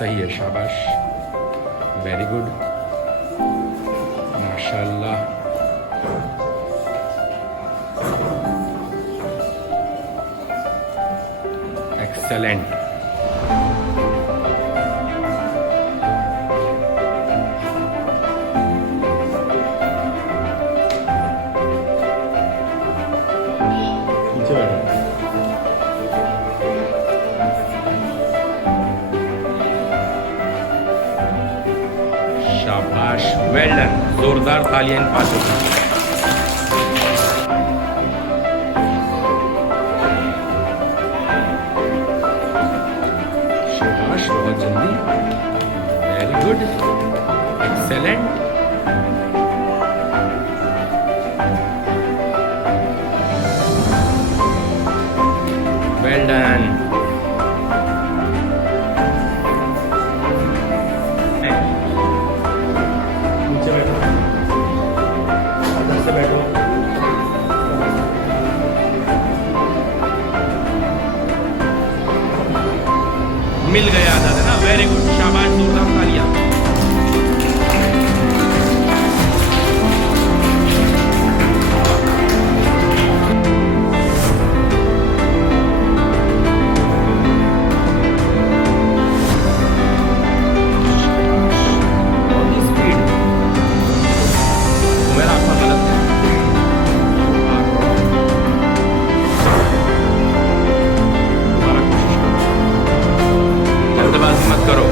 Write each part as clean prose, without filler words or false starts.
सही है, शाबाश, वेरी गुड, माशाल्लाह। एक्सेलेंट। शाबाश, वेल डन, जोरदार तालियां इन पांचों की। शाबाश, बहुत जल्दी, very good, excellent. Well done. मिल गया दादा ना, वेरी गुड, शाबाश, जोरदार तालियां। मत करो,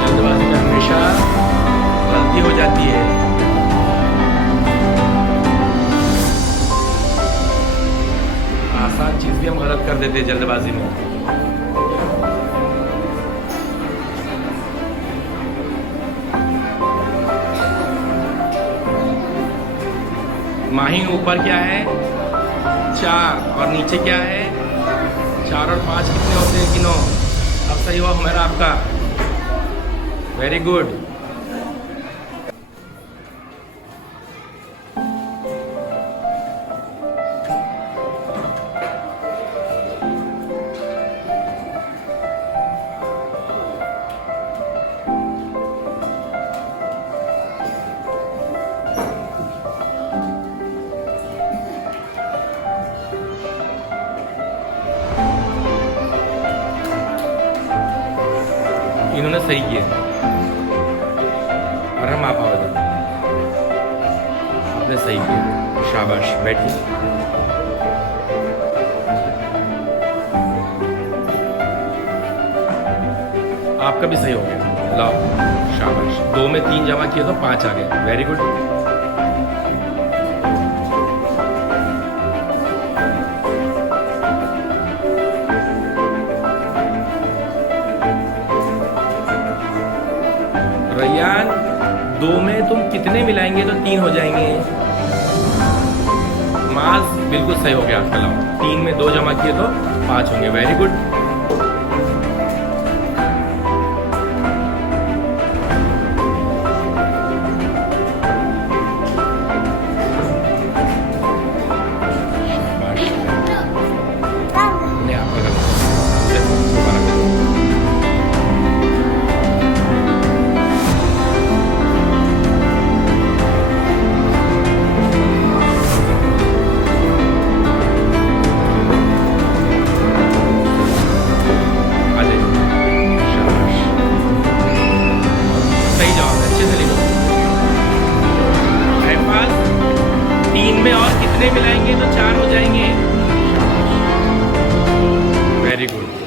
जल्दबाजी में हमेशा गलती हो जाती है। आसान चीज भी हम गलत कर देते हैं जल्दबाजी में। माही ऊपर क्या है? 4 और नीचे क्या है? 4 और 5 कितने होते हैं? गिनो। अब सही हुआ हमारा आपका, वेरी गुड। इन्होंने सही किया और हम आप आवाज आपने सही किया, शाबाश, बैठिए। आपका भी सही हो गया, लाओ, शाबाश। 2 में 3 जमा किए तो 5 आ गए, वेरी गुड। रैयान, 2 में तुम कितने मिलाएंगे तो 3 हो जाएंगे? मास बिल्कुल सही हो गया आपका, लाओ। 3 में 2 जमा किए तो 5 होंगे, वेरी गुड। में और कितने मिलाएंगे तो 4 हो जाएंगे? Very good.